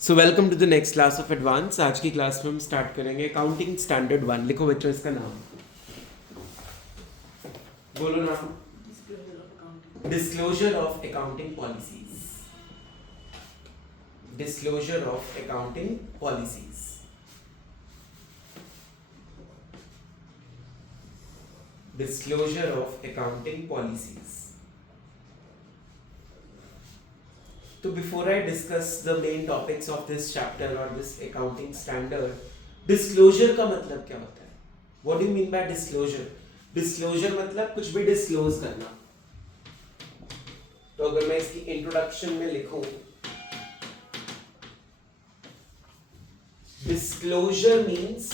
So welcome to the next class of advance. आज की class में हम स्टार्ट करेंगे अकाउंटिंग स्टैंडर्ड 1। लिखो बच्चों इसका नाम, बोलो नाम। Disclosure of accounting policies. Disclosure of accounting policies. Disclosure of accounting policies. तो before I discuss the main topics of this chapter और दिस अकाउंटिंग स्टैंडर्ड, डिस्क्लोजर का मतलब क्या होता है? What do you mean by disclosure? Disclosure मतलब कुछ भी डिस्क्लोज करना। तो अगर मैं इसकी इंट्रोडक्शन में लिखूं, डिस्क्लोजर मीन्स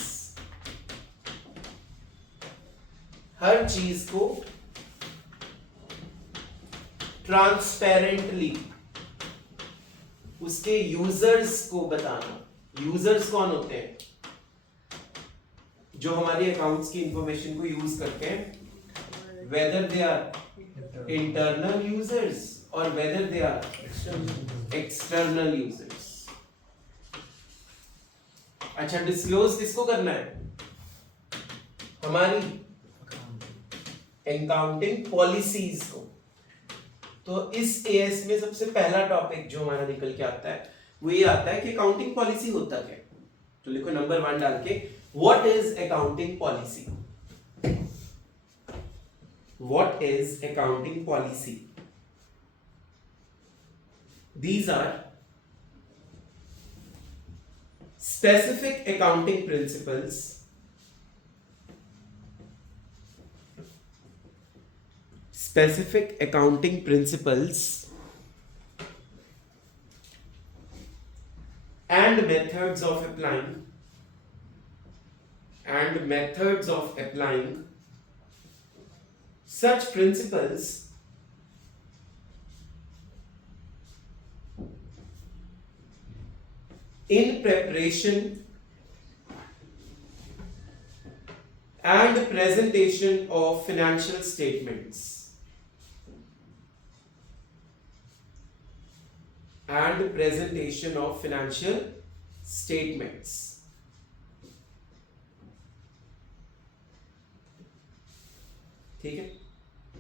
हर चीज को ट्रांसपेरेंटली उसके यूजर्स को बताना। यूजर्स कौन होते हैं? जो हमारी अकाउंट्स की इंफॉर्मेशन को यूज करते हैं, whether they are internal users और whether they are external users. अच्छा, डिस्क्लोज किसको करना है? हमारी अकाउंटिंग पॉलिसीज को। तो इस एएस में सबसे पहला टॉपिक जो हमारा निकल के आता है वो ये आता है कि अकाउंटिंग पॉलिसी होता क्या है। तो लिखो नंबर 1 डाल के, what is accounting policy? What is accounting policy? These are specific accounting principles and methods of applying such principles in preparation and presentation of financial statements ठीक है।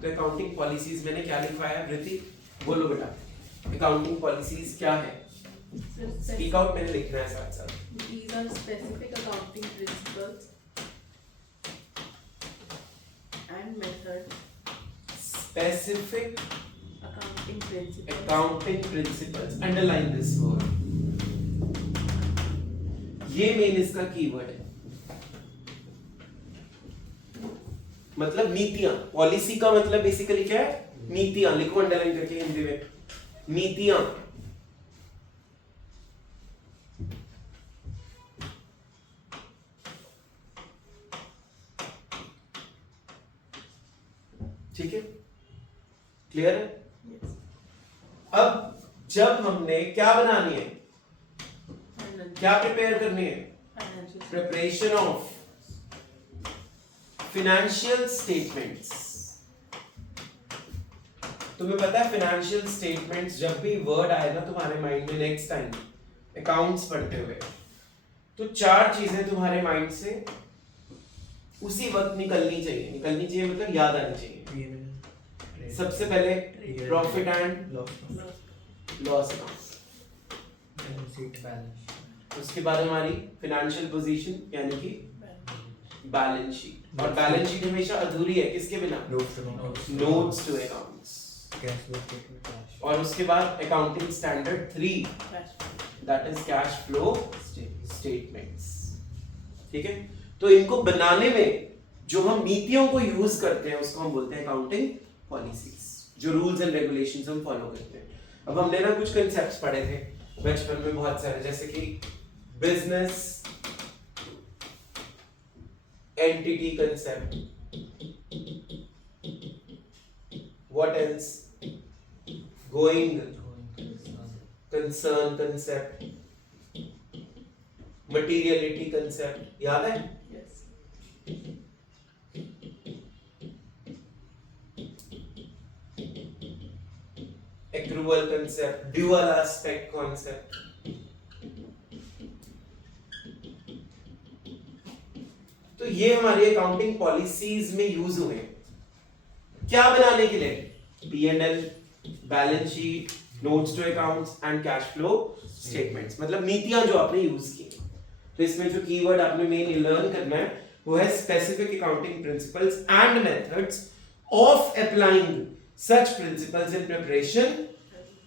तो अकाउंटिंग पॉलिसीज मैंने क्या लिखवाया है? वृत्ति बोलो बेटा, अकाउंटिंग पॉलिसीज क्या है? स्पीक आउट मैंने लिखना है साथ साथ। These are specific accounting principles and methods. Specific Accounting principles. Underline this word. ये मेन इसका कीवर्ड है, मतलब नीतियां। पॉलिसी का मतलब बेसिकली क्या है? नीतियां। लिखो अंडरलाइन करके हिंदी में, नीतियां। ठीक है, क्लियर है? Yes. अब जब हमने क्या बनानी है, क्या प्रिपेयर करनी है? Financial. Preparation of financial statements. तुम्हें पता है फिनेंशियल स्टेटमेंट्स जब भी वर्ड आएगा तुम्हारे माइंड में नेक्स्ट टाइम अकाउंट्स पढ़ते हुए, तो 4 चीजें तुम्हारे माइंड से उसी वक्त निकलनी चाहिए मतलब याद आनी चाहिए। सबसे पहले प्रॉफिट एंड लॉस अकाउंट, उसके बाद हमारी फाइनेंशियल पोजीशन यानी कि बैलेंस शीट। और बैलेंस शीट हमेशा अधूरी है किसके बिना? Notes to accounts. और उसके बाद accounting standard 3, that is cash flow statements. ठीक है, तो इनको बनाने में जो हम नीतियों को यूज करते हैं उसको हम बोलते हैं अकाउंटिंग पॉलिसीज, जो रूल्स एंड रेगुलेशंस हम फॉलो करते हैं। अब हमने ना कुछ कंसेप्ट्स पढ़े थे बचपन में बहुत सारे, जैसे कि business entity concept, what else, going concern concept, materiality concept, याद है? Yes. Accrual concept, dual aspect concept, तो ये हमारी अकाउंटिंग पॉलिसीज में यूज हुए हैं क्या बनाने के लिए? P&L, balance sheet, notes to accounts and cash flow statements, मतलब नीतियां जो आपने यूज की। तो इसमें जो कीवर्ड आपने मेन लर्न करना है वो है specific accounting principles and methods of applying such principles in preparation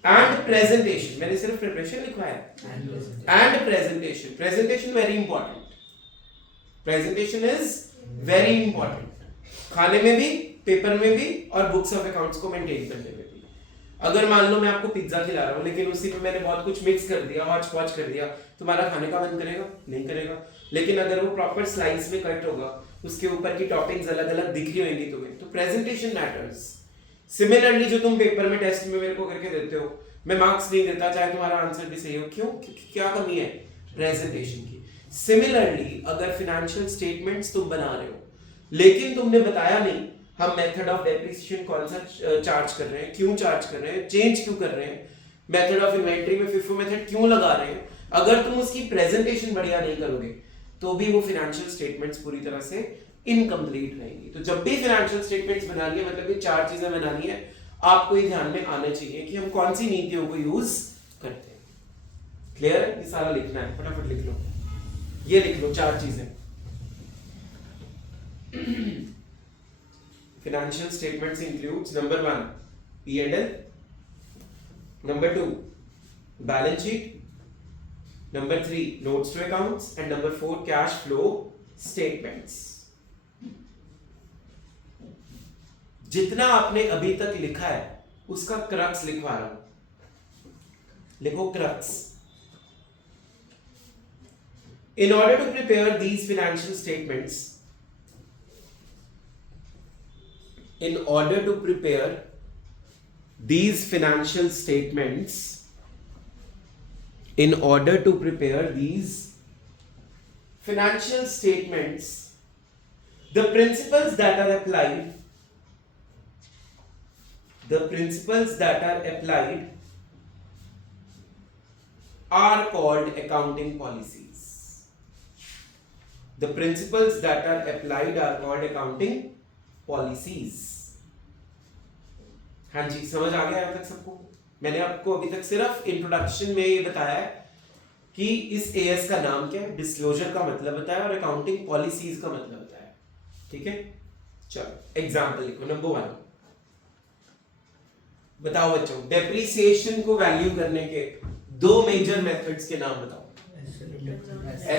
and presentation. मैंने सिर्फ प्रिपरेशन लिखा है and presentation. Presentation very important, presentation is very important, खाने में भी, पेपर में भी और बुक्स ऑफ अकाउंट्स को मेंटेन करने में भी। अगर मान लो मैं आपको पिज्जा खिला रहा हूँ लेकिन उसी में मैंने बहुत कुछ मिक्स कर दिया, हॉच पॉच कर दिया, तुम्हारा खाने का मन करेगा? नहीं करेगा। लेकिन अगर वो प्रॉपर स्लाइस में कट होगा, उसके ऊपर की टॉपिंग्स अलग अलग दिख रही होंगी तुम्हें, तो प्रेजेंटेशन मैटर्स। सिमिलरली जो तुम पेपर में टेस्ट में मेरे को करके देते हो, मैं मार्क्स नहीं देता चाहे तुम्हारा आंसर भी सही हो। क्यों? क्योंकि क्या कमी है? प्रेजेंटेशन की। सिमिलरली अगर फाइनेंशियल स्टेटमेंट्स तुम बना रहे हो लेकिन तुमने बताया नहीं हम मेथड ऑफ डेप्रिसिएशन कौन सा चार्ज कर रहे हैं, क्यों चार्ज कर रहे हैं, चेंज क्यों कर रहे हैं, मेथड ऑफ इन्वेंटरी में FIFO मेथड क्यों लगा रहे हैं, अगर तुम उसकी प्रेजेंटेशन बढ़िया नहीं करोगे तो भी वो फाइनेंशियल स्टेटमेंट्स पूरी तरह से इनकम्प्लीट रहेंगी। तो जब भी फाइनेंशियल स्टेटमेंट्स बनानी है, मतलब ये 4 चीजें बनानी है, आपको ये ध्यान में आना चाहिए कि हम कौन सी नीतियों को यूज करते हैं। क्लियर है? ये सारा लिखना है, फटाफट लिख लो, ये लिख लो 4 चीजें। Financial statements includes number 1 P&L, number 2 balance sheet, number 3 notes to accounts and number 4 cash flow statements। जितना आपने अभी तक लिखा है उसका क्रक्स लिखवा रहा हूं, लिखो crux. In order to prepare these financial statements, in order to prepare these financial statements, in order to prepare these financial statements, the principles that are applied, the principles that are applied are called accounting policies. The principles that are applied are called accounting policies। हाँ जी, समझ आ गया अब तक सबको? मैंने आपको अभी तक सिर्फ इंट्रोडक्शन में ये बताया है कि इस AS का नाम क्या है, डिस्क्लोजर का मतलब बताया और अकाउंटिंग पॉलिसीज का मतलब बताया। ठीक है, चलो एग्जांपल लिखो। नंबर 1 बताओ बच्चों, डेप्रिसिएशन को वैल्यू करने के 2 मेजर मेथड्स के नाम बताओ।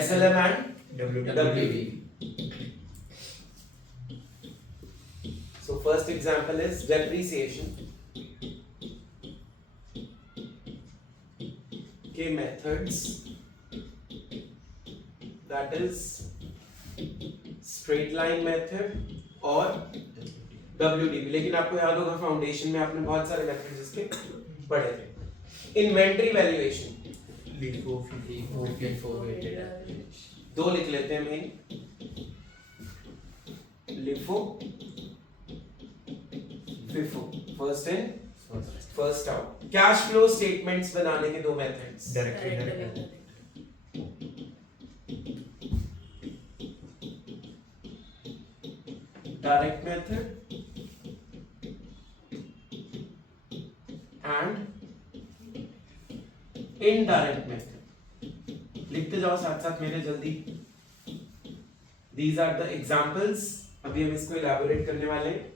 SLM and WDV। So first example is depreciation के methods, that is straight line method और WDV। लेकिन आपको याद होगा फाउंडेशन में आपने बहुत सारे मेथड्स इसके पढ़े थे। Inventory valuation, LIFO, FIFO, weighted average। 2 लिख लेते हैं main, LIFO, FIFO, first in first out. Cash flow statements बनाने के 2 methods, direct direct method and indirect method. लिखते जाओ साथ साथ मेरे जल्दी। These are the examples। अभी हम इसको elaborate करने वाले हैं।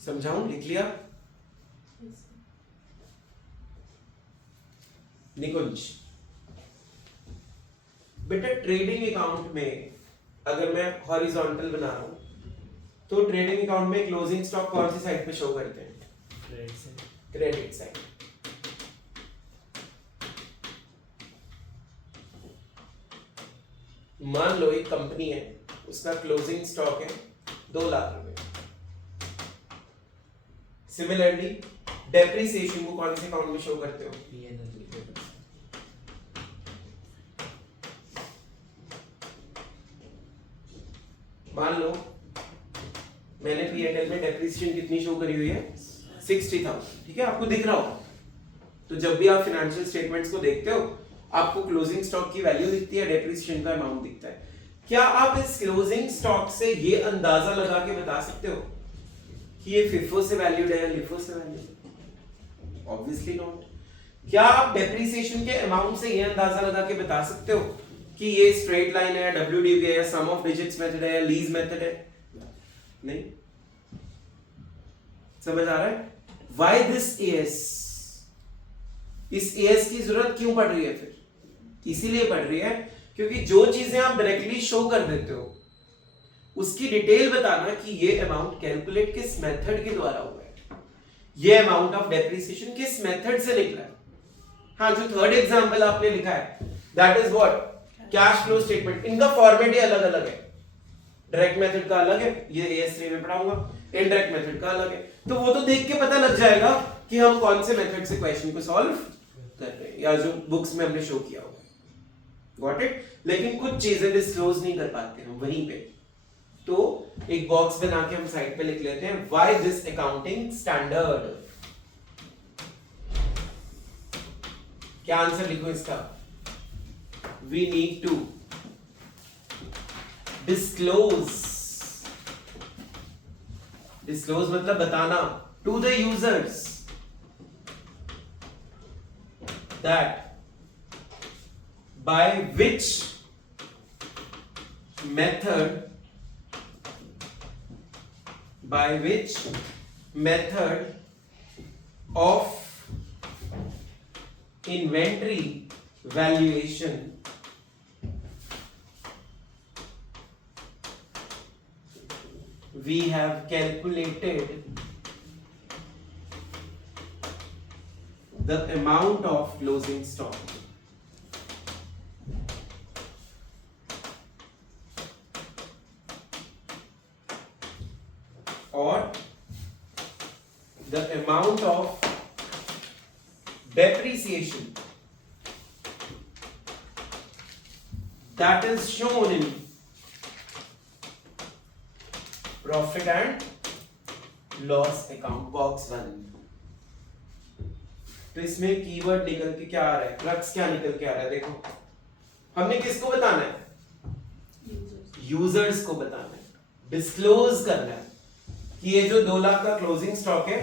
समझाऊं? लिख लिया? निकुंज, बेटा ट्रेडिंग अकाउंट में अगर मैं हॉरिजॉन्टल बना रहा हूं तो ट्रेडिंग अकाउंट में क्लोजिंग स्टॉक कौन सी साइड पे शो करते हैं? Credit side. मान लो एक कंपनी है, उसका क्लोजिंग स्टॉक है 2 लाख रुपए। सिमिलरली डेप्रिसिएशन को कौन से अकाउंट में शो करते हो? मान लो मैंने P&L में डेप्रिसिएशन कितनी शो करी हुई है? 60,000, ठीक है, आपको दिख रहा होगा। तो जब भी आप फाइनेंशियल स्टेटमेंट्स को देखते हो, आपको क्लोजिंग स्टॉक की वैल्यू दिखती है, डेप्रिसिएशन का अमाउंट दिखता है। क्या आप इस क्लोजिंग स्टॉक से ये अंदाजा लगा के बता सकते हो कि ये FIFO से वैल्यूड है या LIFO से वैल्यूड? Obviously not. क्या आप डेप्रिसिएशन के अमाउंट से ये अंदाजा लगा के बता सकते हो कि ये स्ट्रेट लाइन है, WDV है, या सम ऑफ डिजिट्स मेथड है, या लीज मेथड है? नहीं। समझ आ रहा है? Why this AS? इस AS की जरूरत क्यों पड़ रही है फिर? इसीलिए पड़ रही है क्योंकि जो चीजें आप डायरेक्टली शो कर देते हो उसकी डिटेल बताना कि ये अमाउंट कैलकुलेट किस मेथड के द्वारा हुआ है, ये अमाउंट ऑफ डेप्रिसिएशन किस मेथड से निकला है। हाँ, जो थर्ड एग्जांपल आपने लिखा है that is what? Cash flow statement. इनका फॉर्मेट ही अलग अलग है। डायरेक्ट मेथड का अलग है, ये AS3 में पढ़ाऊंगा, इनडायरेक्ट मेथड का अलग है। तो वो तो देख के पता लग जाएगा कि हम कौन से मेथड से क्वेश्चन को सॉल्व कर रहे हैं, या जो बुक्स में हमने शो किया होगा। Got it? लेकिन कुछ चीजें डिस्क्लोज नहीं कर पाते हम वहीं पे, तो एक बॉक्स बना के हम साइड पे लिख लेते हैं व्हाई दिस अकाउंटिंग स्टैंडर्ड। क्या आंसर लिखो इसका? We need to disclose. Disclose मतलब बताना to the users that by which method of inventory valuation we have calculated the amount of closing stock. Or the amount of depreciation that is shown in profit and loss account, box 1। तो इसमें keyword निकल के क्या आ रहा है, crux क्या निकल के आ रहा है? देखो, हमने किसको बताना है? यूजर्स को बताना है, डिस्क्लोज करना है कि ये जो 2 लाख का क्लोजिंग स्टॉक है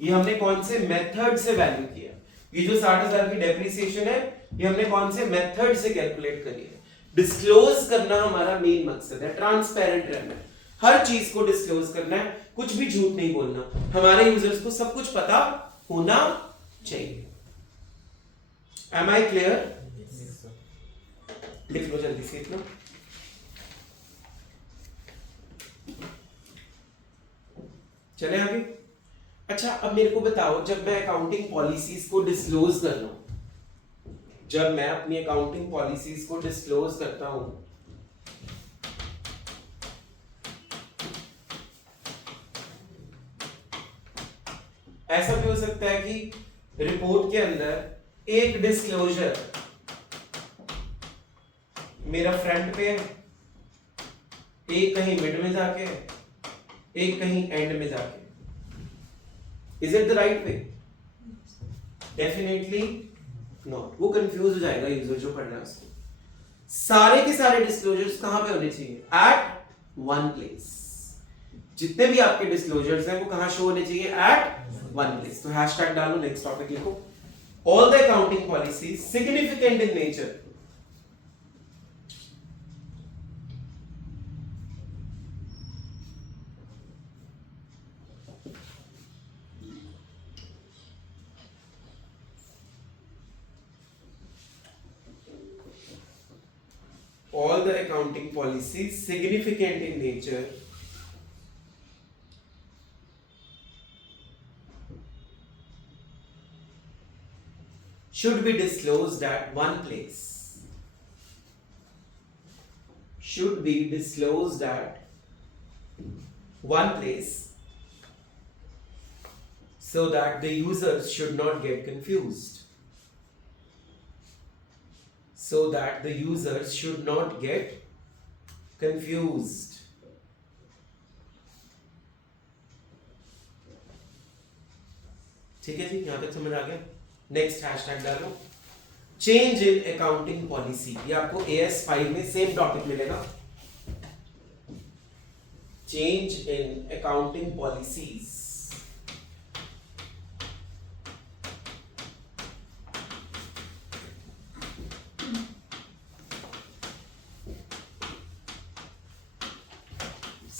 ये हमने कौन से मेथड से वैल्यू किया, ये जो 60,000 की डेप्रिसिएशन है ये हमने कौन से मेथड से कैलकुलेट करी है। डिस्क्लोज करना हमारा मेन मकसद है, ट्रांसपेरेंट रहना है, हर चीज को डिस्क्लोज करना है, कुछ भी झूठ नहीं बोलना। हमारे यूजर्स को सब कुछ पता होना चाहिए। Am I clear? लिख लो जल्दी से इतना। चले आगे। अच्छा, अब मेरे को बताओ, जब मैं अकाउंटिंग पॉलिसीज को डिस्क्लोज कर रहा हूं, जब मैं अपनी अकाउंटिंग पॉलिसीज को डिस्क्लोज करता हूं, ऐसा भी हो सकता है कि रिपोर्ट के अंदर एक डिस्क्लोजर मेरा फ्रंट पे है, एक कहीं मिड में जाके, एक कहीं एंड में जाके। Is it the right way? Definitely not. वो कंफ्यूज हो जाएगा यूजर जो पढ़ रहा है उसको। सारे के सारे डिस्क्लोजर्स कहां पे होने चाहिए? At one place. जितने भी आपके डिस्क्लोजर्स हैं वो कहां शो होने चाहिए? At one place. तो हैशटैग डालो, नेक्स्ट टॉपिक लिखो। All the accounting policies significant in nature all the accounting policies significant in nature should be disclosed at one place. Should be disclosed at one place so that the users should not get confused. So that the users should not get confused. ठीक है जी, यहां तक समझ आ गया. Next hashtag डालो, change in accounting policy. ये आपको AS5 में सेम टॉपिक मिलेगा. Change in accounting policies.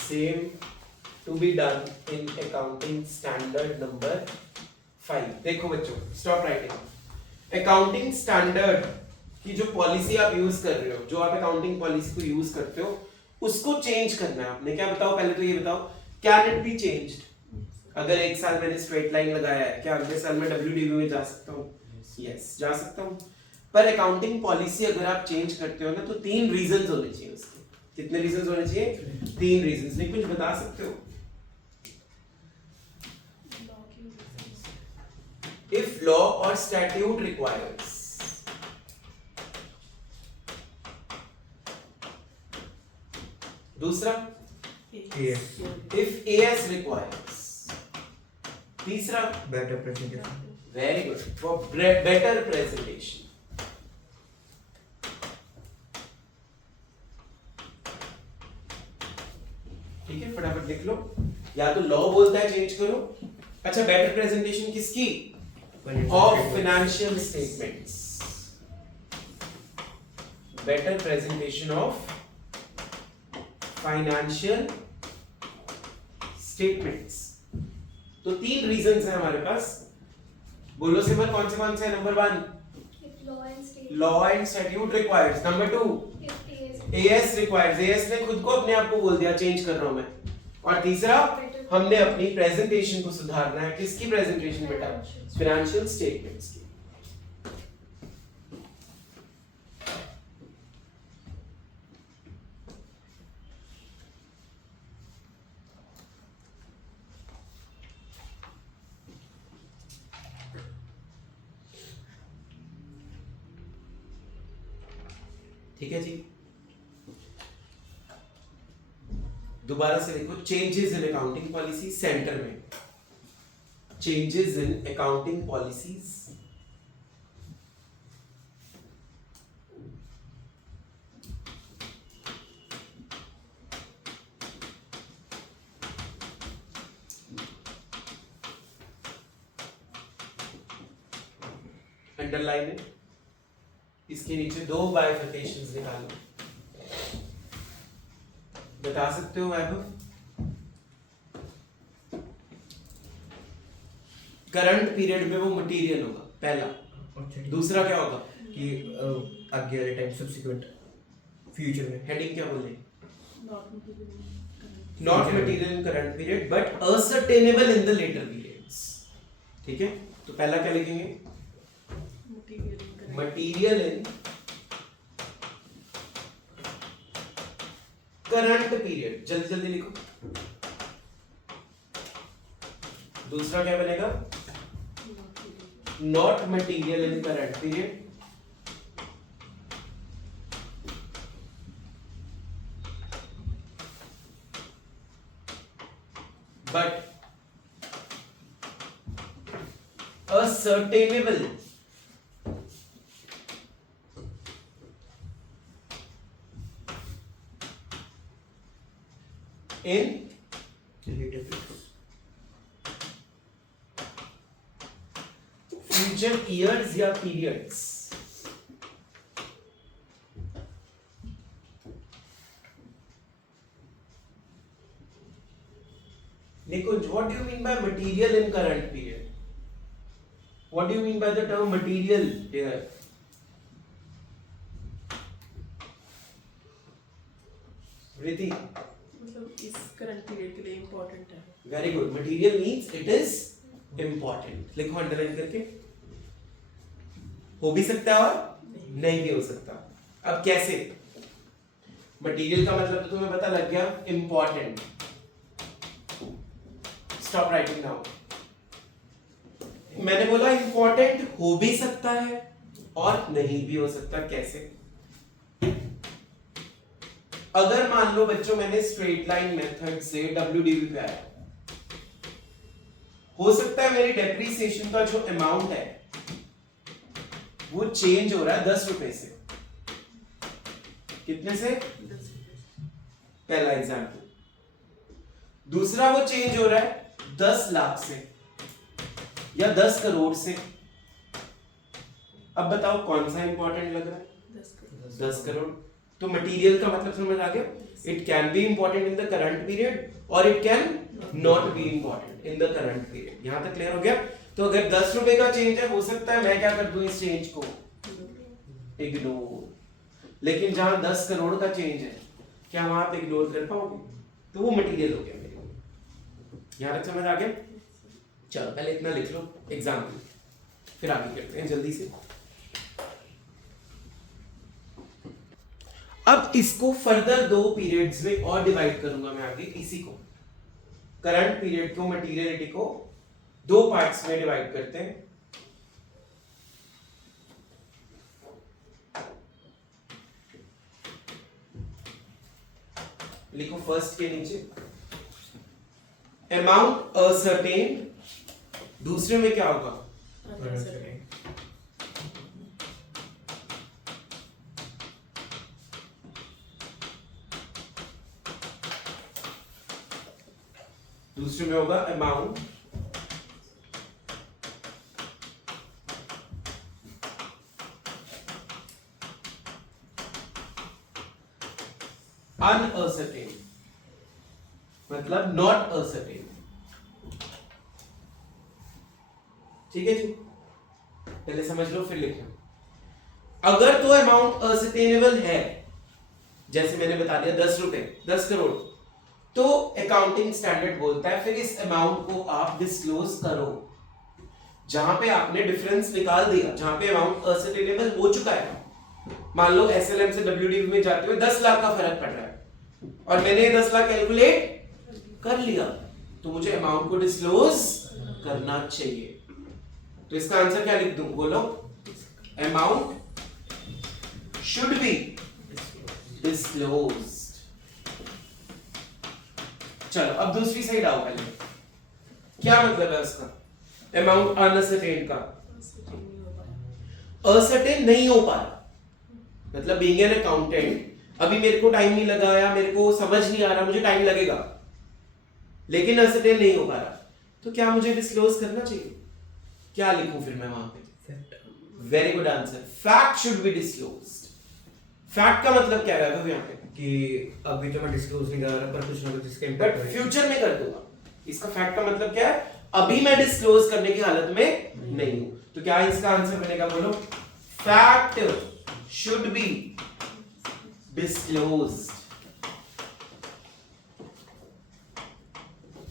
Same to be done in accounting standard number 5. देखो बच्चों, स्टॉप राइटिंग. अकाउंटिंग स्टैंडर्ड की जो पॉलिसी आप यूज कर रहे हो, जो आप अकाउंटिंग पॉलिसी को यूज करते हो, उसको चेंज करना है आपने. क्या बताओ, पहले तो ये बताओ, कैन इट बी चेंज्ड? अगर एक साल मैंने स्ट्रेट लाइन लगाया है, क्या अगले साल में WDV में जा सकता हूँ? यस, जा सकता हूँ. पर अकाउंटिंग पॉलिसी अगर आप चेंज करते हो ना, तो 3 रीजंस होने चाहिए उसके. कितने रीजंस होने चाहिए? 3 रीजंस. नहीं कुछ बता सकते हो? If law or statute requires. दूसरा, Yes. if AS requires. तीसरा, Better presentation. very good, for better presentation. ठीक है, फटाफट लिख लो. या तो लॉ बोलता है चेंज करो. अच्छा, बेटर प्रेजेंटेशन किसकी? Of financial statements. Better presentation of financial statements. तो 3 रीजंस हैं हमारे पास. बोलो सिमर, कौन से हैं? Number 1, law and statute requires. Number 2, AS requires. AS ने खुद को अपने आप को बोल दिया चेंज कर रहा हूं मैं. और तीसरा, हमने अपनी प्रेजेंटेशन को सुधारना है. किसकी प्रेजेंटेशन बेटा? फाइनेंशियल स्टेटमेंट्स की. ठीक है जी, दोबारा से देखो. Changes in accounting policy center में. Changes in accounting policies. Underline है. इसके नीचे 2 बाइफर्केशंस निकालो. बता सकते हो वैभव? करंट पीरियड में वो मटेरियल होगा पहला. दूसरा क्या होगा? कि आगे वाले टाइम सब्सिक्वेंट फ्यूचर में. हेडिंग क्या बोले? Not material. Not material in current period but ascertainable in the later periods. ठीक है, तो पहला क्या लिखेंगे? Material in current period. जल्दी जल्दी लिखो. दूसरा क्या बनेगा? Not material in current period but ascertainable in future years या periods. Nikunj, what do you mean by material in current period? What do you mean by the term material here? Vriti, मतलब इस current period के लिए important है. very good. Material means it is important. लिखो underline करके. हो भी सकता है और नहीं भी हो सकता. अब कैसे? मटेरियल का मतलब तो तुम्हें पता लग गया, important. Stop writing now. मैंने बोला इंपॉर्टेंट हो भी सकता है और नहीं भी हो सकता। कैसे? अगर मान लो बच्चों मैंने स्ट्रेट लाइन मेथड से WDV पे आया, हो सकता है मेरी डेप्रिसिएशन का जो अमाउंट है वो चेंज हो रहा है 10 रुपए से। कितने से? 10 रुपए। पहला एग्जाम्पल। दूसरा वो चेंज हो रहा है 10 लाख से या 10 करोड़ से। अब बताओ कौन सा इंपॉर्टेंट लग रहा है? 10 करोड़। तो मटेरियल का मतलब समझ आ गया? It can be important in the current period और it can not be important in the current period. यहां तक क्लियर हो गया? तो अगर 10 रुपए का चेंज है, हो सकता है मैं क्या कर दूं इस चेंज को इग्नोर। लेकिन जहां 10 करोड़ का चेंज है, क्या वहां आप इग्नोर कर पाओगे? तो वो मटेरियल हो गया मेरे लिए। यहां तक समझ आ गया? चलो पहले इतना लिख लो एग्जाम्पल, फिर आगे करते हैं जल्दी से। अब इसको फर्दर 2 पीरियड्स में और डिवाइड करूंगा मैं आगे। इसी को करंट पीरियड को, मटीरियलिटी को 2 पार्ट्स में डिवाइड करते हैं। लिखो फर्स्ट के नीचे अमाउंट असर्टेन, दूसरे में क्या होगा? दूसरे में होगा अमाउंट अनअसर्टेन, मतलब नॉट असर्टेन। ठीक है जी, पहले समझ लो फिर लिखना। अगर तो अमाउंट असर्टेनेबल है, जैसे मैंने बता दिया 10 रुपए, 10 करोड़, तो अकाउंटिंग स्टैंडर्ड बोलता है फिर इस अमाउंट को आप डिस्क्लोज करो। जहां पे आपने डिफरेंस निकाल दिया, जहां पे अमाउंट असर्टेनेबल हो चुका है, मान लो एसएलएम से WDV में जाते हुए 10 लाख का फर्क पड़ रहा है और मैंने 10 लाख कैलकुलेट कर लिया, तो मुझे अमाउंट को डिस्क्लोज करना चाहिए। तो इसका आंसर क्या लिख दूं? बोलो, अमाउंट शुड बी डिस्क्लोज्ड। चलो अब दूसरी साइड आओ। पहले क्या मतलब है उसका? अमाउंट अनसर्टेन का, असर्टेन नहीं हो पा रहा, मतलब बीइंग एन अकाउंटेंट अभी मेरे को टाइम नहीं लगा या मेरे को समझ नहीं आ रहा, मुझे टाइम लगेगा, लेकिन असर्टेन नहीं हो पा रहा, तो क्या मुझे डिस्क्लोज करना चाहिए? क्या लिखूं फिर मैं वहां पे? Very good answer, fact should be disclosed. Fact का मतलब क्या है यहाँ पे? कि अभी तो मैं डिस्क्लोज नहीं कर रहा, पर कुछ ना कुछ इसका बट इम्पैक्ट फ्यूचर में कर दूंगा। इसका फैक्ट का मतलब क्या है? अभी मैं डिस्क्लोज करने की हालत में नहीं हूं। तो क्या इसका आंसर बनेगा? बोलो, fact should be disclosed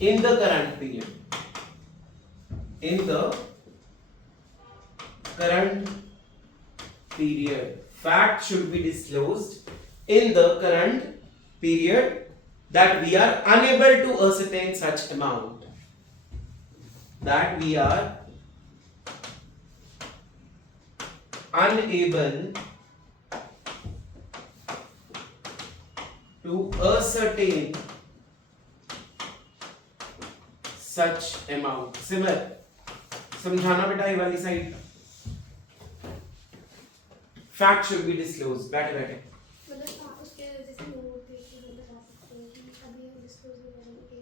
in the current period. In the current period, fact should be disclosed in the current period that we are unable to ascertain such amount. That we are unable to ascertain such amount. Similar, समझाना बेटा ये वाली side. Fact should be disclose. बैठे बैठे मतलब आप उसके जैसे नोट पे कि बता सकते हैं कि अभी हम डिस्क्लोज नहीं करेंगे,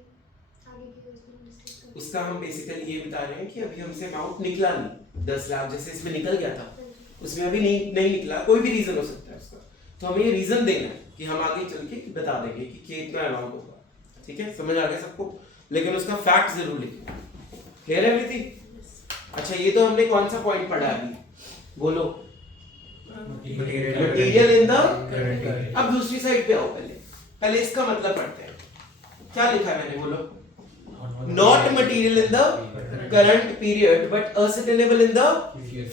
आगे की योजना हम डिस्कस करेंगे। उसका हम बेसिकली ये बता रहे हैं कि अभी हमसे अमाउंट निकला नहीं, 10 लाख जैसे इसमें निकल गया था, उसमें अभी नहीं निकला, कोई भी रीजन हो सकता है उसका, तो हमें ये रीजन देना है कि हम आगे चल के बता देंगे कि कितना अमाउंट होगा। ठीक है, समझ आ गया सबको? लेकिन उसका फैक्ट जरूर लिखना। क्लियर है एवरीथिंग? अच्छा, ये तो हमने कौन सा पॉइंट पढ़ा अभी? बोलो, मटेरियल इन द। अब दूसरी साइड पे आओ। पहले इसका मतलब पढ़ते हैं। क्या लिखा है मैंने? बोलो, not material in the current period but ascertainable in the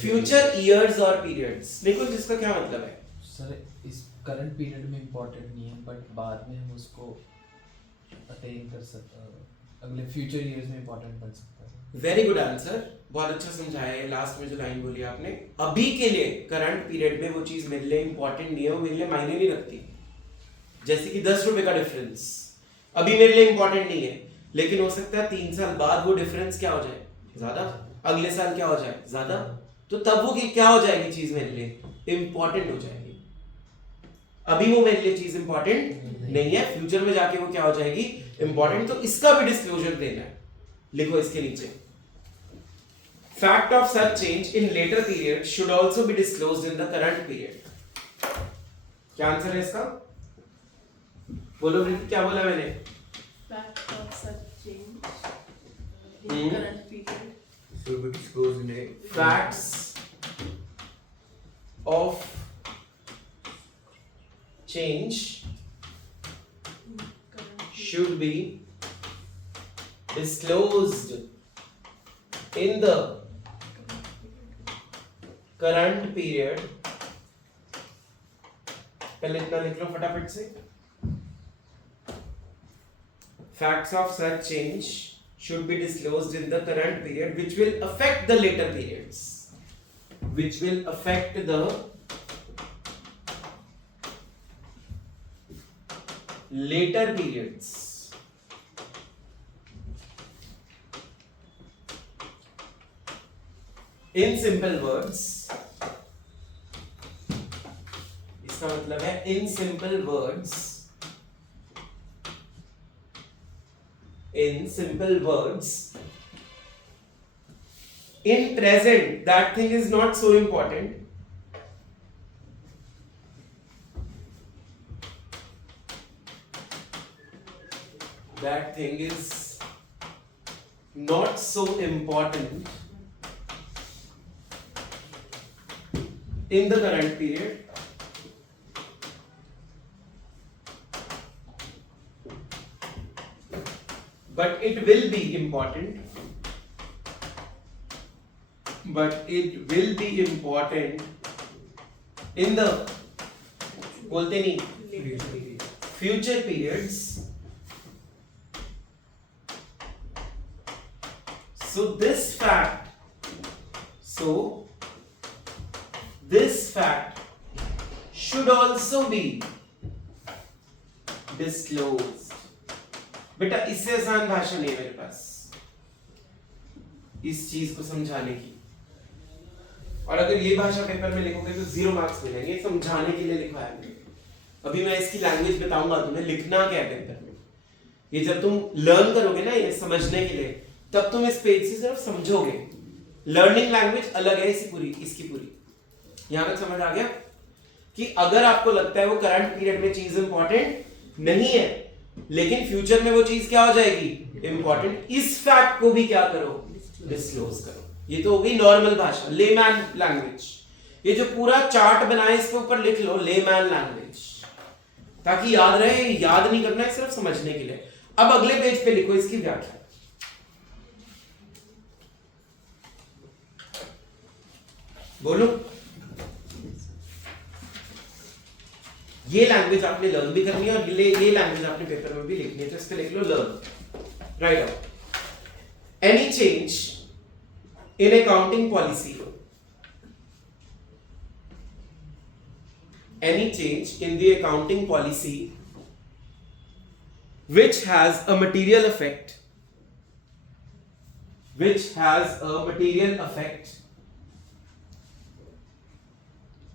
future years और पीरियड्स। देखो जिसका क्या मतलब है। सर इस करंट पीरियड में इम्पोर्टेंट नहीं है, बट बाद में हम उसको अटेन कर सकते हैं, अगले फ्यूचर ईयर्स में इम्पोर्टेंट बन सकता है। वेरी गुड आंसर, बहुत अच्छा समझाया है। लास्ट में जो लाइन बोली आपने, अभी के लिए करंट पीरियड में वो चीज मेरे लिए इंपॉर्टेंट नहीं है, वो मेरे लिए मायने नहीं रखती। जैसे कि 10 रुपए का डिफरेंस अभी मेरे लिए इंपॉर्टेंट नहीं है, लेकिन हो सकता है 3 साल बाद वो डिफरेंस क्या हो जाए, ज्यादा, अगले साल क्या हो जाए, ज्यादा, तो तब वो क्या हो जाएगी चीज मेरे लिए इंपॉर्टेंट हो जाएगी। अभी वो मेरे लिए चीज इंपॉर्टेंट नहीं है, फ्यूचर में जाके वो क्या हो जाएगी इंपॉर्टेंट। तो इसका भी डिस्क्लोजर देना है, लिखो इसके नीचे, fact of such change in later period should also be disclosed in the current period। क्या आंसर है इसका, बोलो प्रीति, क्या बोला मैंने? Fact of such change in current period should be disclosed in a Facts of change should be disclosed in the current period। पहले इतना लिख लो फटाफट से। Facts of such change should be disclosed in the current period which will affect the later periods, which will affect the later periods। In simple words, इसका मतलब है in simple words, in simple words, in present that thing is not so important, that thing is not so important in the current period, but it will be important, but it will be important in the, बोलते नहीं, future periods। So this fact should also be disclosed। बेटा इससे आसान भाषा नहीं है मेरे पास इस चीज को समझाने की, और अगर ये भाषा पेपर में लिखोगे तो 0 मार्क्स मिलेंगे। समझाने के लिए लिखा है मैंने। अभी मैं इसकी लैंग्वेज बताऊंगा तुम्हें, लिखना क्या है पेपर में। ये जब तुम लर्न करोगे ना ये समझने के लिए, तब तुम इस पेज से सिर्फ समझोगे। लर्निंग लैंग्वेज अलग है इसकी पूरी। यहां तक समझ आ गया कि अगर आपको लगता है वो करंट पीरियड में चीज इंपॉर्टेंट नहीं है, लेकिन फ्यूचर में वो चीज क्या हो जाएगी इंपॉर्टेंट, इस फैक्ट को भी क्या करो, डिस्क्लोज करो। ये तो हो गई नॉर्मल भाषा, लेमैन लैंग्वेज। ये जो पूरा चार्ट बनाए इसके ऊपर लिख लो लेमैन लैंग्वेज, ताकि याद रहे। याद नहीं करना है, सिर्फ समझने के लिए। अब अगले पेज पे लिखो इसकी व्याख्या। बोलो, ये लैंग्वेज आपने लर्न भी करनी है और ये लैंग्वेज आपने पेपर में भी लिखनी है, तो इस पे लिख लो learn. Write out any change in accounting policy, any change in the accounting policy which has a material effect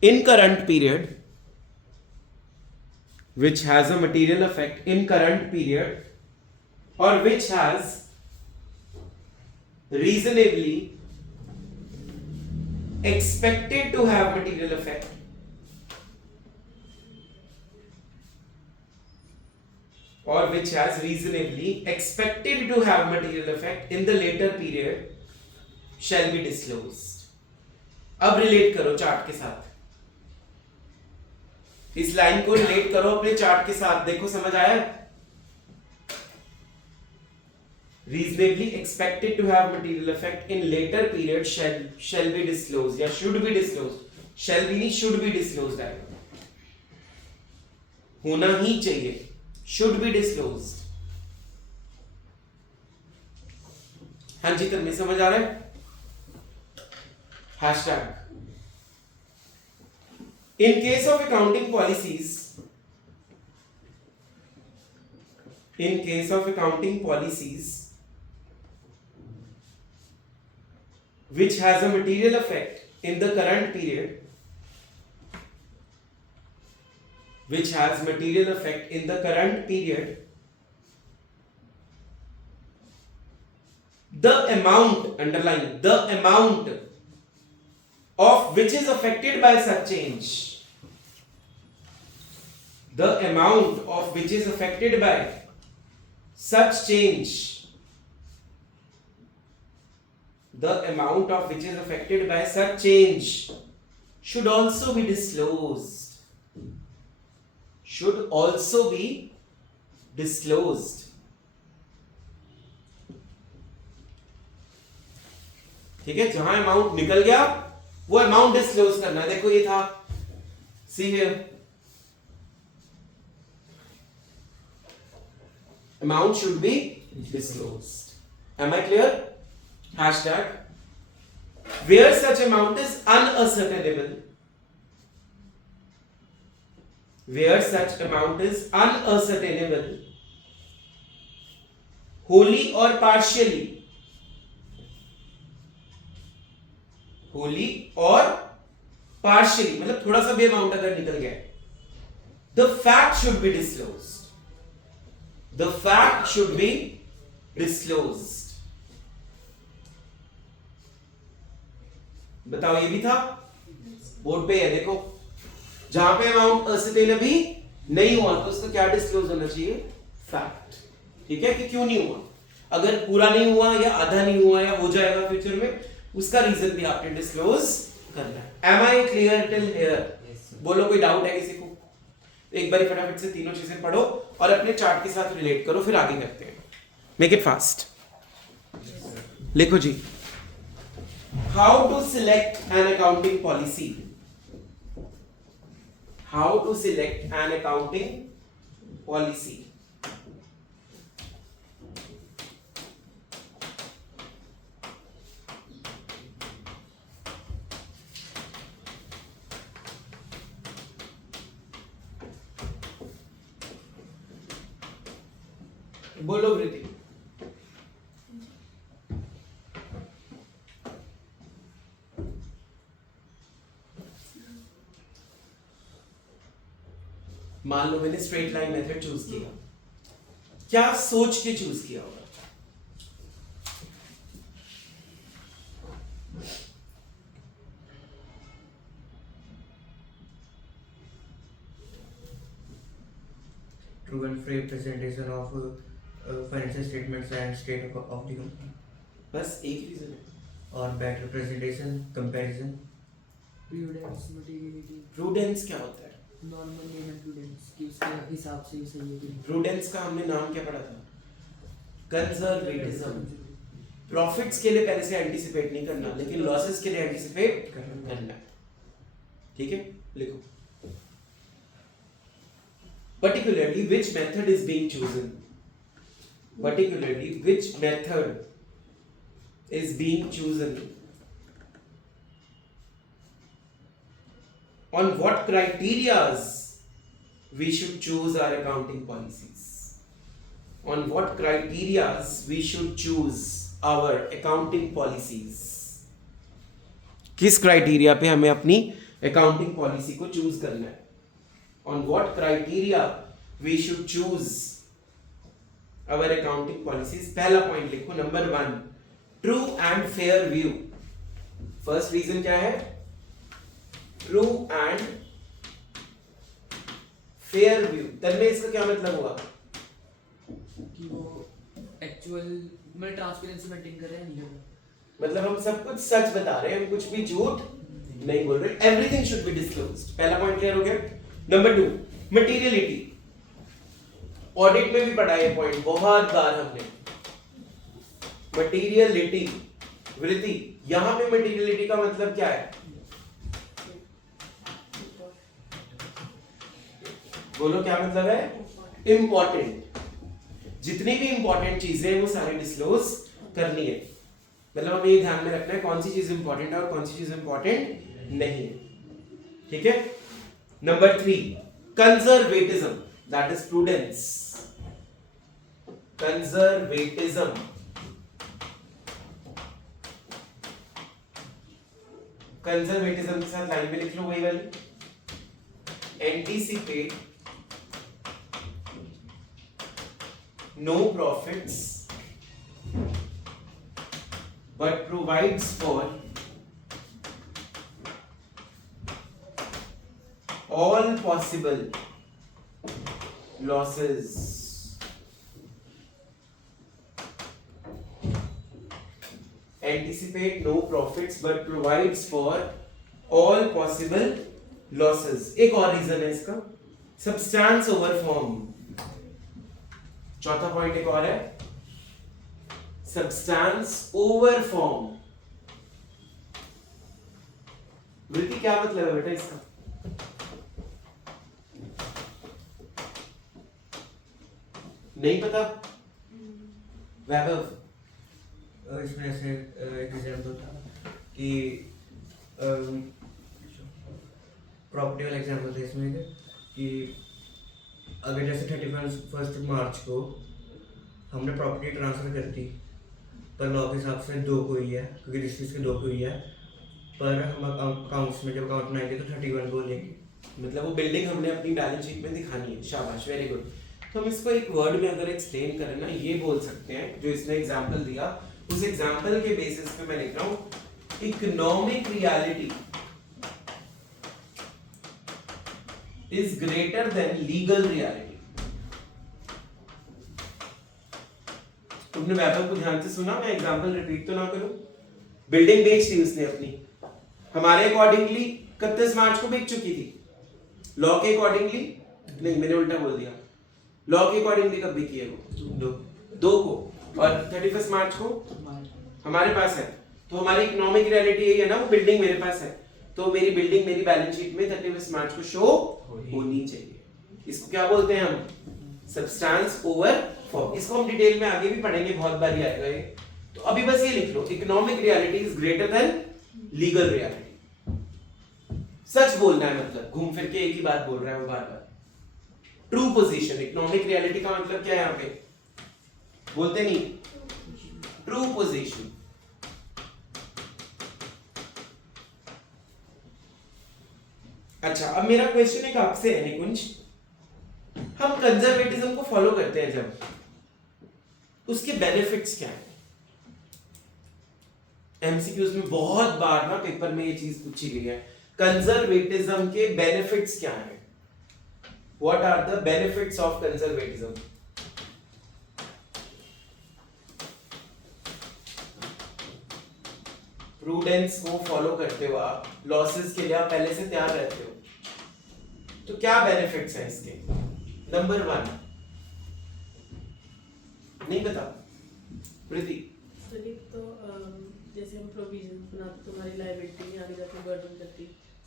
in current period, which has a material effect in current period, or which has reasonably expected to have material effect in the later period shall be disclosed। अब relate करो chart के साथ, इस line को relate करो अपने chart के साथ। देखो समझ आया? reasonably expected to have material effect in later period shall be disclosed या should be disclosed। shall be नहीं, should be disclosed है, होना ही चाहिए, should be disclosed। हाँ जी तन्मय समझ आ रहा है? Hashtag in case of accounting policies which has a material effect in the current period the amount, underline the amount of which is affected by such change, the amount of which is affected by such change, the amount of which is affected by such change should also be disclosed, ठीक है? जहां amount निकल गया वो amount disclose करना है। देखो ये था, see here, amount should be disclosed. Am I clear? Hashtag where such amount is unascertainable, wholly or partially, मतलब थोड़ा सा भी अमाउंट अगर निकल गया, the fact should be disclosed. बताओ ये भी था, बोर्ड पे है देखो, जहां पे अमाउंट असर्टेनेबल नहीं हुआ तो उसका क्या डिस्क्लोज होना चाहिए? फैक्ट। ठीक है कि क्यों नहीं हुआ, अगर पूरा नहीं हुआ या आधा नहीं हुआ या हो जाएगा फ्यूचर में, उसका रीजन भी आपने डिस्क्लोज करना है। Am I clear till here? बोलो कोई डाउट है किसी को? एक बार फटाफट से तीनों चीजें पढ़ो और अपने चार्ट के साथ रिलेट करो, फिर आगे करते हैं। Make it fast. लिखो जी, how to select an accounting policy, बोलो वृत्ति। मान लो मैंने स्ट्रेट लाइन मेथड चूज किया, क्या सोच के चूज किया होगा? True and fair presentation of financial statements and state of the company. बस एक रीजन है। और better presentation, comparison. Prudence, materiality, prudence क्या होता है? नॉर्मल नेम एंड प्रूडेंस कि उसके हिसाब से ही सही है कि नहीं। प्रूडेंस का हमने नाम क्या पढ़ा था? कंजर्वेटिज्म। प्रॉफिट्स के लिए पहले से एंटीसिपेट नहीं करना, लेकिन लॉसेस के लिए एंटीसिपेट करना है। ठीक है, लिखो। Particularly which method is being chosen? On what criterias we should choose our accounting policies? किस क्राइटेरिया पे हमें अपनी अकाउंटिंग पॉलिसी को चूज करना है? On what criteria we should choose our accounting policies? पहला पॉइंट लिखो, number 1, true and fair view. First reason क्या है? True and fair view. Tanmay इसका क्या मतलब हुआ? कि वो एक्चुअल में ट्रांसपेरेंसी मेंटेन कर रहे हैं, नहीं मतलब हम सब कुछ सच बता रहे हैं, हम कुछ भी झूठ नहीं बोल रहे। Everything should be disclosed. पहला पॉइंट क्लियर हो गया। Number 2, materiality. ऑडिट में भी पढ़ा है पॉइंट बहुत बार हमने, मटेरियलिटी। वृत्ति, यहां पे मटेरियलिटी का मतलब क्या है? बोलो क्या मतलब है? इंपॉर्टेंट। जितनी भी इंपॉर्टेंट चीजें वो सारी डिस्क्लोज करनी है। मतलब हमें ये ध्यान में रखना है कौन सी चीज इंपॉर्टेंट है और कौन सी चीज इंपॉर्टेंट नहीं है, ठीक है। Number 3, conservatism, that is prudence. Conservatism, conservatism के साथ लाइन में लिख लो वही वाली, anticipate no profits but provides for all possible losses. Anticipate no profits but provides for all possible losses. एक और रीजन है इसका, substance over form। चौथा पॉइंट एक और है, सब्सटेंस ओवर फॉर्म। वृत्ति क्या मतलब है बेटा इसका? नहीं पता? वैभव, इसमें ऐसे एक एग्जाम्पल था कि प्रॉपर्टी वाला एग्जाम्पल था इसमें कि अगर जैसे 31 मार्च को हमने प्रॉपर्टी ट्रांसफर कर दी, पर लॉ के हिसाब से 2 को ही है, क्योंकि रजिस्ट्रीज के 2 को ही है, पर हम अकाउंट्स में जब अकाउंट बनाएंगे तो 31 को लेंगे। मतलब वो बिल्डिंग हमने अपनी बैलेंस शीट में दिखानी है। शाबाश, वेरी गुड। तो हम इसको एक वर्ड में अगर एक्सप्लेन करें ना, ये बोल सकते हैं, जो इसने एग्जांपल दिया उस एग्जांपल के बेसिस पे मैं लिख रहा हूं, economic reality is greater than legal reality। तुमने वैभव को ध्यान से सुना? मैं एग्जांपल रिपीट तो ना करूं। बिल्डिंग बेच दी उसने अपनी, हमारे अकॉर्डिंगली 31 मार्च को बेच चुकी थी, लॉ के अकॉर्डिंगली नहीं, मैंने उल्टा बोल दिया, लॉ के अकॉर्डिंगली कब बिकी है वो? 2 को, और 31 मार्च को हमारे पास है, तो हमारी इकोनॉमिक रियलिटी यही है ना, वो बिल्डिंग मेरे पास है, तो मेरी बिल्डिंग मेरी बैलेंस शीट में 31 मार्च को शो होनी चाहिए। इसको क्या बोलते हैं हम? Substance over form. इसको हम डिटेल में आगे भी पढ़ेंगे, बहुत बार ही आएगा ये। तो अभी बस ये लिख लो, economic reality is greater than legal reality. सच बोलना है, मतलब घूम फिर के एक ही बात बोल रहा है वो बार बार। ट्रू पोजीशन, इकोनॉमिक रियलिटी का मतलब क्या है यहाँ पे? बोलते नहीं, ट्रू पोजीशन। अच्छा, अब मेरा क्वेश्चन एक आपसे है निकुंज, हम कंजर्वेटिज्म को फॉलो करते हैं जब, उसके बेनिफिट्स क्या है? एमसीक्यूज में बहुत बार ना पेपर में ये चीज पूछी गई है, कंजर्वेटिज्म के बेनिफिट्स क्या है? What are the benefits of conservatism? Prudence को फॉलो करते हो आप, लॉसेस के लिए आप पहले से तैयार रहते हो, तो क्या बेनिफिट्स हैं इसके? नंबर 1, नहीं पता प्रीति? तो जैसे हम प्रोविजन बनाते, तुम्हारी लायबिलिटी में आगे जाके बर्डन करती।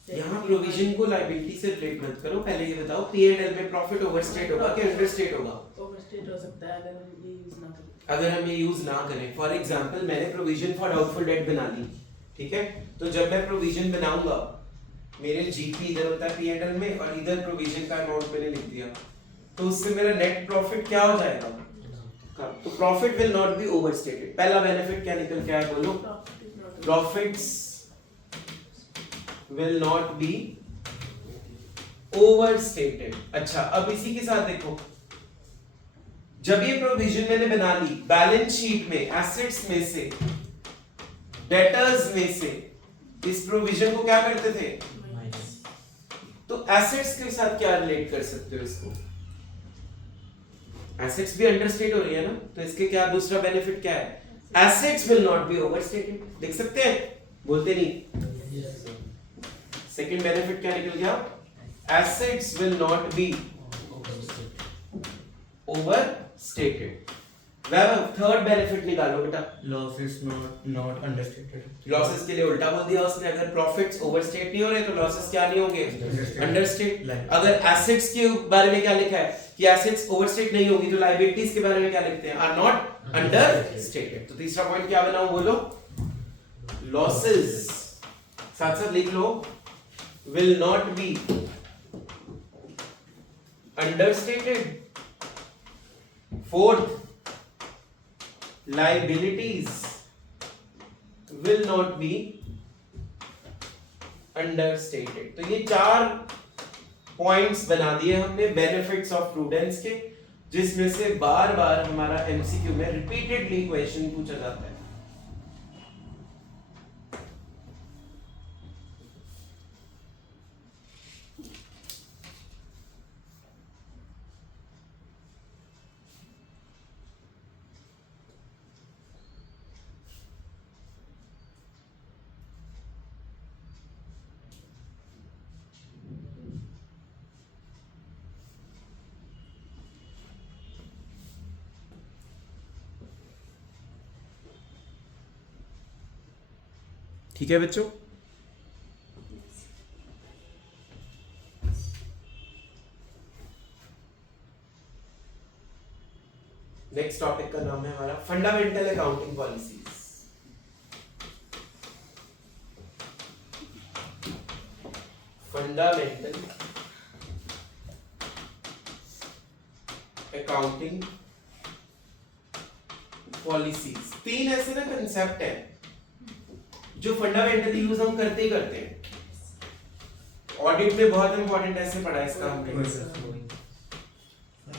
यहाँ प्रोविजन को लायबिलिटी से रिलेट मत करो, पहले ये बताओ P&L में प्रॉफिट ओवरस्टेट होगा कि अंडरस्टेट होगा? ओवरस्टेट हो सकता है अगर हम ये यूज ना करें। अगर हम ये यूज ना करें, फॉर एग्जांपल मैंने प्रोविजन फॉर डाउटफुल डेट बना ली, ठीक है, तो जब मैं प्रोविजन बनाऊंगा, मेरे जीपी इधर होता है P&L में और इधर प्रोविजन का अमाउंट मैंने लिख दिया, तो उससे मेरा नेट प्रॉफिट क्या हो जाएगा? कम। तो profit will not B overstated. पहला बेनिफिट क्या निकल के आया, बोलो? Profits will not B overstated. अच्छा, अब इसी के साथ देखो, जब ये प्रोविजन मैंने बना ली, बैलेंस शीट में एसेट्स में से, डेटर्स में से इस प्रोविजन को क्या करते थे? तो एसेट्स के साथ क्या रिलेट कर सकते हो इसको? एसेट्स भी अंडरस्टेट हो रही है ना, तो इसके क्या दूसरा बेनिफिट क्या है? Assets will not B overstated. देख सकते हैं? बोलते नहीं? सेकंड बेनिफिट क्या निकल गया? Assets will not B overstated. Vaibhav, third benefit निकालो बेटा। Losses not understated. लॉसेस के लिए उल्टा बोल दिया उसने, अगर प्रॉफिट्स ओवरस्टेट नहीं हो रहे तो लॉसेस क्या नहीं होंगे? अंडरस्टेट। अगर एसेट्स के बारे में क्या लिखा है कि एसेट्स ओवरस्टेट नहीं होगी, तो लायबिलिटीज के बारे में क्या लिखते हैं? Are not understated. तो तीसरा पॉइंट क्या बनाऊं, बोलो? लॉसेस साथ साथ लिख लो, will not be understated. Fourth, liabilities will not be understated. तो ये 4 पॉइंट्स बना दिए हमने बेनिफिट्स ऑफ प्रूडेंस के, जिसमें से बार बार हमारा एमसीक्यू में रिपीटेडली क्वेश्चन पूछा जाता है. ठीक है बच्चों. नेक्स्ट टॉपिक का नाम है हमारा fundamental accounting policies. Fundamental accounting policies. 3 ऐसे ना कंसेप्ट है जो फंडामेंटली यूज हम करते ही करते हैं. ऑडिट में बहुत इंपॉर्टेंट ऐसे पढ़ा है इसका हमने.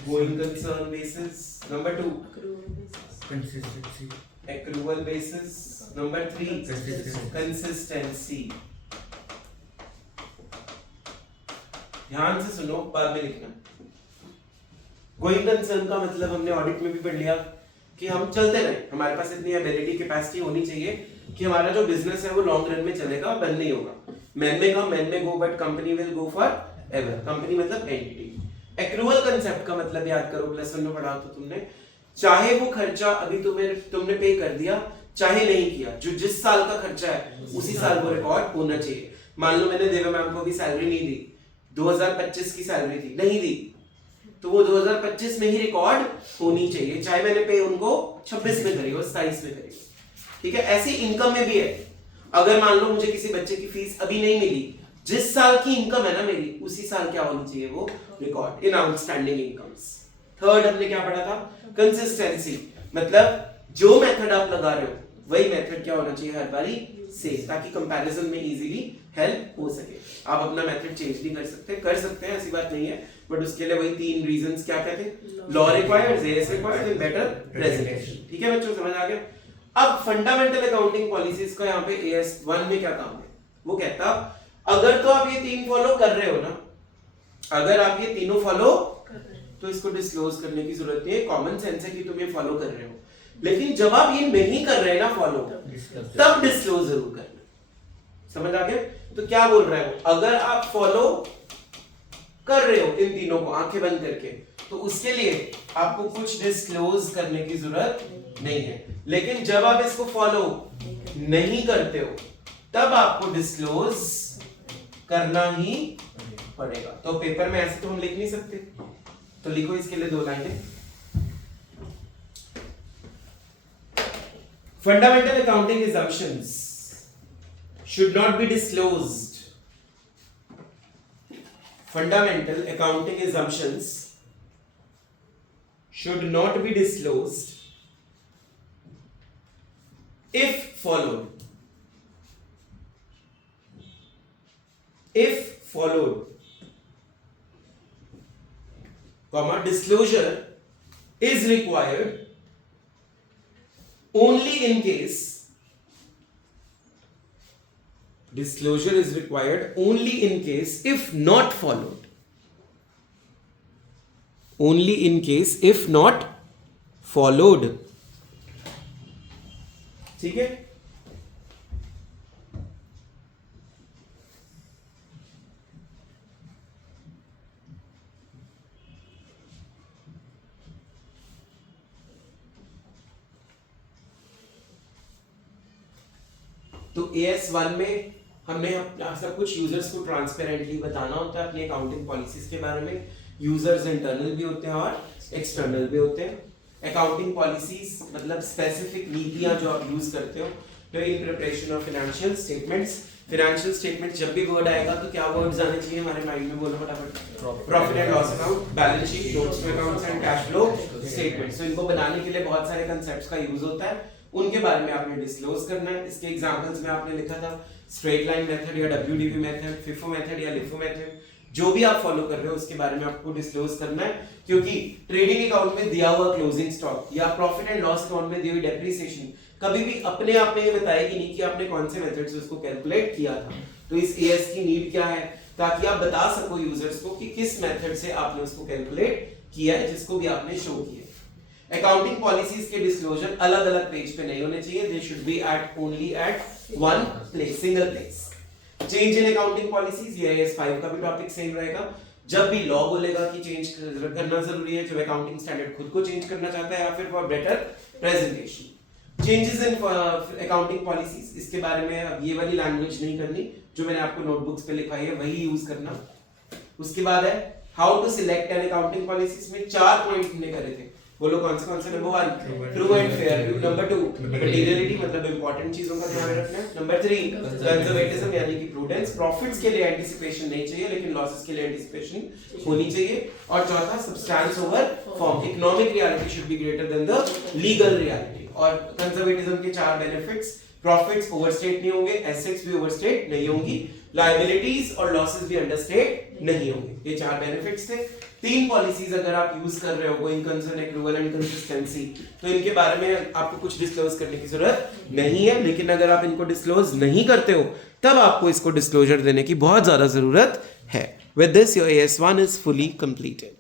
Going concern basis. Number 2 consistency. accrual basis. Number 3 consistency. ध्यान से सुनो, बाद में लिखना. गोइंग कंसर्न का मतलब हमने ऑडिट में भी पढ़ लिया कि हम चलते रहे, हमारे पास इतनी एबिलिटी कैपेसिटी होनी चाहिए कि हमारा जो बिजनेस है वो लॉन्ग रन में चलेगा और बंद नहीं होगा. मैन में come man may go, but company will go forever. Company मतलब एंटिटी. एक्रूअल कंसेप्ट का मतलब याद करो, प्लस 1 में पढ़ा तो तुमने, चाहे वो खर्चा अभी तुमने पे कर दिया चाहे नहीं किया, जो जिस साल का खर्चा है उसी साल को रिकॉर्ड होना चाहिए. मान लो मैंने देवा मैम को भी सैलरी नहीं दी, 2025 की सैलरी थी, नहीं दी, तो वो 2025 में ही रिकॉर्ड होनी चाहिए, चाहे मैंने पे उनको 26 में करी हो 27 में करी हो. ठीक है. ऐसी इनकम में भी है. अगर मान लो मुझे किसी बच्चे की फीस अभी नहीं मिली, जिस साल की इनकम है ना मेरी, उसी साल क्या होनी चाहिए वो record in outstanding incomes. Third हमने क्या पढ़ा था, कंसिस्टेंसी. मतलब जो मेथड आप लगा रहे हो वही मेथड क्या होना चाहिए हर बारी से, ताकि कंपैरिजन में इजीली हेल्प हो सके. आप अपना मेथड चेंज नहीं कर सकते हैं, ऐसी बात नहीं है, बट उसके लिए वही 3 रीजंस क्या कहते हैं, law requires, as requires and better presentation. ठीक है बच्चों, समझ आ गया. अब फंडामेंटल अकाउंटिंग पॉलिसीज का यहाँ पे एएस 1 में क्या काम है, वो कहता अगर तो आप ये 3 फॉलो कर रहे हो ना, अगर आप ये तीनों फॉलो तो इसको डिस्क्लोज करने की जरूरत नहीं है. कॉमन सेंस है कि तुम ये फॉलो कर रहे हो. लेकिन जब आप ये नहीं कर रहे ना फॉलो, तब डिस्क्लोज जरूर करना. समझ आ गया. तो क्या बोल रहा है वो, अगर आप फॉलो कर रहे हो इन तीनों को आंखें बंद करके, तो उसके लिए आपको कुछ डिस्क्लोज करने की जरूरत नहीं है. लेकिन जब आप इसको फॉलो नहीं करते हो, तब आपको डिस्क्लोज करना ही पड़ेगा. तो पेपर में ऐसे तो हम लिख नहीं सकते, तो लिखो इसके लिए 2 लाइनें. Fundamental accounting assumptions should not be disclosed. Fundamental accounting assumptions should not be disclosed if followed. If followed, comma, disclosure is required only in case, disclosure is required only in case if not followed, only in case if not followed. ठीक है. तो AS 1 में हमने सब कुछ users को transparently बताना होता है अपनी अकाउंटिंग पॉलिसीज के बारे में. यूजर्स इंटरनल भी होते हैं और एक्सटर्नल भी होते हैं. अकाउंटिंग पॉलिसीज मतलब स्पेसिफिक नीतियां जो आप यूज करते हो, तो in preparation of financial statements, financial statement जब भी वर्ड आएगा तो क्या वर्ड्स आने चाहिए हमारे माइंड में, बोलो फटाफट। Profit and loss account, balance sheet, notes to accounts and cash flow statement. तो इनको बनाने के लिए बहुत सारे कांसेप्ट्स का यूज होता है, उनके बारे में आपने डिस्क्लोज करना है। इसके एग्जांपल्स में आपने लिखा था स्ट्रेट लाइन मेथड या WDV मेथड, FIFO मेथड या LIFO मेथड, जो भी आप फॉलो कर रहे हो उसके बारे में आपको डिस्क्लोज करना है, क्योंकि ट्रेडिंग अकाउंट में दिया हुआ क्लोजिंग स्टॉक या प्रॉफिट एंड लॉस अकाउंट में दी हुई डेप्रिसिएशन कभी भी अपने आप में ये बताएगी नहीं कि आपने कौन से मेथड से उसको कैलकुलेट किया था। तो इस AS की नीड क्या है, ताकि आप बता सको यूजर्स को कि किस मेथड से आपने उसको कैलकुलेट किया है, जिसको भी आपने शो किया है। अकाउंटिंग पॉलिसीज के डिस्क्लोजर अलग अलग पेज पे नहीं होने चाहिए, they should be at only at one place, single place. Change in accounting policies, ये AS 5 का भी टॉपिक सेम रहेगा। जब भी लॉ बोलेगा कि चेंज करना जरूरी है, जो अकाउंटिंग स्टैंडर्ड खुद को चेंज करना चाहता है या फिर for better presentation. Changes in accounting policies, इसके बारे में अब ये वाली लैंग्वेज नहीं करनी, जो मैंने आपको नोटबुक्स पे लिखाई है वही यूज करना। उसके बाद है how to select an accounting policies में 4 पॉइंट हमने करे थे, बोलो कौन से। Number 1 true and fair, number 2 materiality मतलब इंपॉर्टेंट चीजों का ध्यान रखना, नंबर 3 कंजर्वेटिज्म यानी कि प्रूडेंस, प्रॉफिट्स के लिए एंटिसिपेशन नहीं चाहिए लेकिन लॉसेस के लिए एंटिसिपेशन होनी चाहिए, और चौथा substance over form, economic reality should be greater than the legal reality. और कंजर्वेटिज्म के 4 बेनिफिट्स, प्रॉफिट्स ओवरस्टेट नहीं होंगे, एसेट्स भी ओवरस्टेट नहीं होंगी, लायबिलिटीज और लॉसेस भी अंडरस्टेट नहीं होंगे, ये 4 बेनिफिट्स थे। 3 पॉलिसीज अगर आप यूज कर रहे हो, going concern, accrual and consistency, तो इनके बारे में आपको कुछ डिस्क्लोज करने की जरूरत नहीं है, लेकिन अगर आप इनको डिस्क्लोज नहीं करते हो तब आपको इसको डिस्क्लोजर देने की बहुत ज्यादा जरूरत है। With this your AS1 is fully completed.